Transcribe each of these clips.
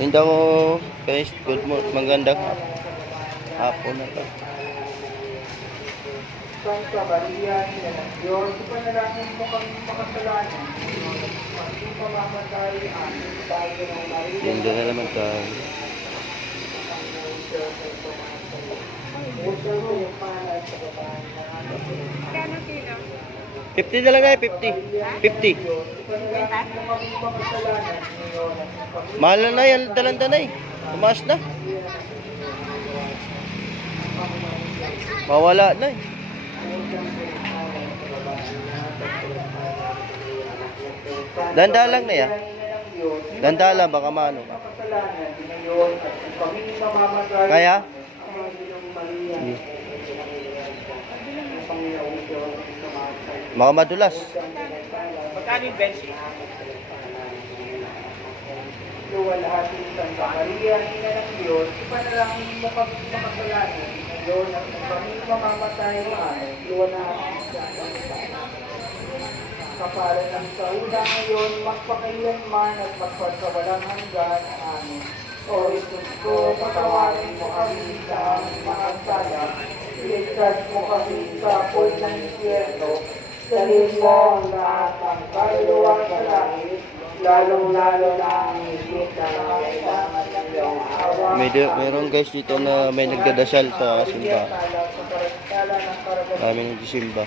Hindi ako guys, good morning, magandang hapon na to. Santa Maria, Ina ng Diyos, ipanalangin mo kami makasalanan. Hindi pamamatay ang tayo ng Maria. Hindi na naman tayo. Kano kilo? 50 na lang ay 50. 50. Mahal na yan, dalanda na eh. Tumaas na. Mawala na eh. Danda lang na yan. Danda lang, baka maano. Kaya? Hindi. Baka madulas. Magkano yung bench? Luwalhati Santa Maria, Ina ng Diyos, ipanalangin mo kami makasalanan. Ngayon at kung kami mamamatay man, luwalhati Santa Maria. Kapalan ng sauna ngayon, magpakailanman at magpasawalang hanggan. Amen. O Isus ko, patawarin mo kami sa aming mga sala, iligtas mo kami sa apoy ng impyerno, dalhin mo ang lahat ng kaluluwa sa langit, lalong-lalo na ang higit na kailangan ng iyong awa. Meron guys dito na may nagdadasal sa simba. Kami nagsisimba.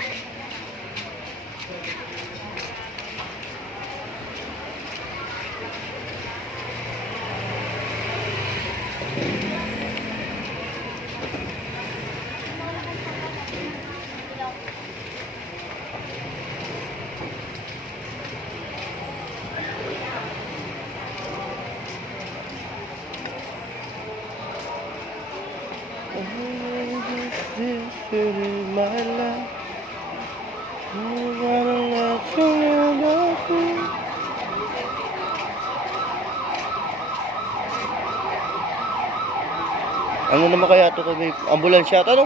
Ano naman kaya ito kagay? Ambulansya ito, no?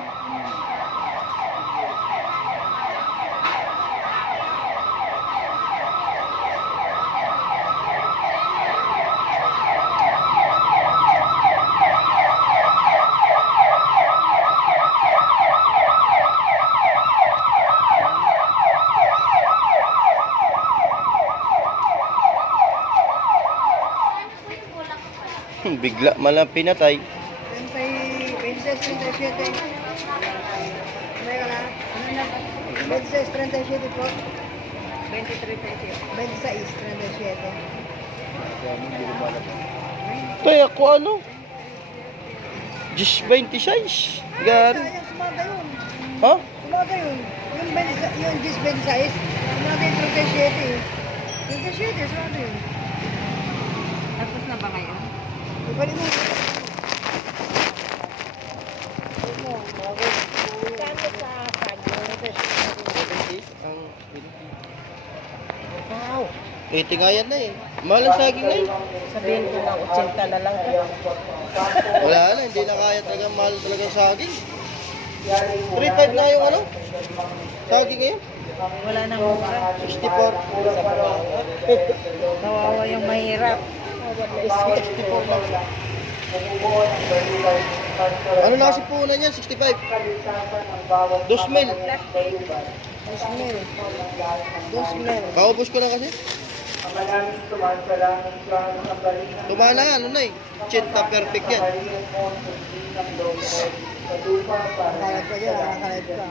Bigla malang pinatay. 26, 37. May wala? Ano na? 26, 37 po. 23, 26, 37. Kaya ako ano? 26. Gan. Sumaga yun. Ha? Sumaga yun. Yung 26, sumaga yung 37 eh. 37, sumaga yun. Tapos na ba ngayon? Ibalik mo. Wow. 80 nga yan na eh. Mahal ang saging na eh. Sabihin ko na 80 na lang. Wala na, hindi na kaya talaga mahal talaga ang saging. 3.5 na yung ano? Saging ngayon? Wala nang mura. 64. Kawawa yung mahirap. 64 lang. Ano na kasi punan niyan? 65. 2,000. Kaubos ko na kasi. Tumana, ano na eh. Chinta perfect yan. Nakalit ka dyan, nakalit ka.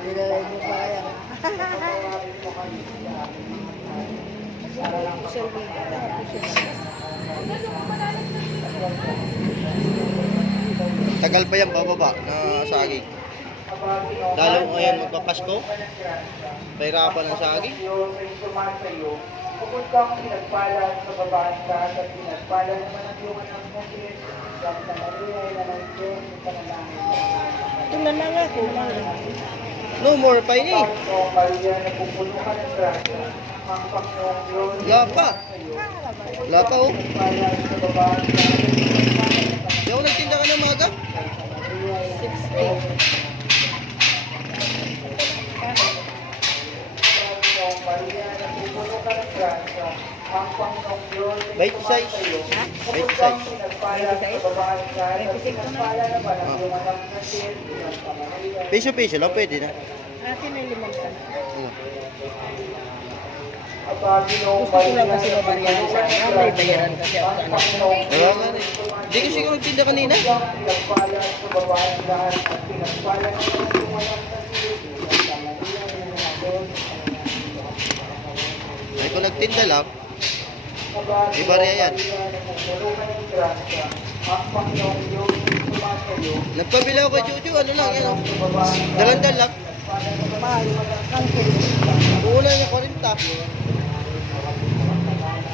Nilalay mo pa kaya. Tagal pa yan bababa na saging. Lalo ngayon magpapasko. Pahirapan ng saging. Bukod kang pinagpala sa babaan ka at pinagpala naman ang iyong anak mo, Santa Maria, Ina ng Diyos, ipanalangin mo. Ito na lang ako. No more pa ini. Santo Maria, napupuno ka ng grasya, ang Panginoong Diyos, Wala pa. Wala pa oh. pinagpala sa babaan ka at Di ako nagtinda ka ng maga. 60. Maria, napupuno ka ng grasya, ang Panginoong Diyos ay Bite size. sumasayo. Ha? Bite size. Pinagpala sa babae lahat at 26 na. pinagpala naman ang iyong anak na si Jesus ang Panginoon. Piso-piso lang, pwede na. Atin ay 5 ka. Ano? Gusto ko lang kasi mabayaran sa kanya. May bayaran kasi ako sa anak ko. Wala nga rin. Hindi ko siguro tinda kanina. Pinagpala sa babae lahat at pinagpala naman ang iyong anak na si Jesus ang Panginoon. Ay, kung nagtinda lang, iba rin yan. Ang Panginoong Diyos ay sumasayo. Nagpabila ako kay Chuchu, ano lang, yan. Dalandal lang. Mahal. Ang kilo. Una niya 40.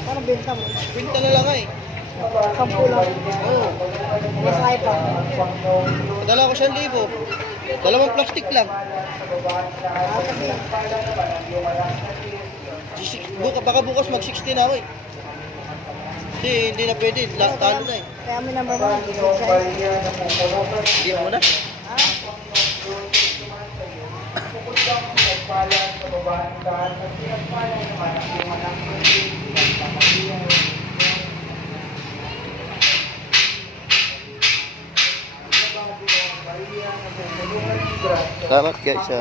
Parang benta mo. Pinta na lang nga eh. 10 lang. Oo. Mas kaya pa. Padala ko 1,000. Dalawang plastic lang. Baka bukas mag-60 na ako eh. Kasi hindi na pwede, talo na eh. Kaya may number mo. Big size. Hindi mo na. Ha? Salamat guys sa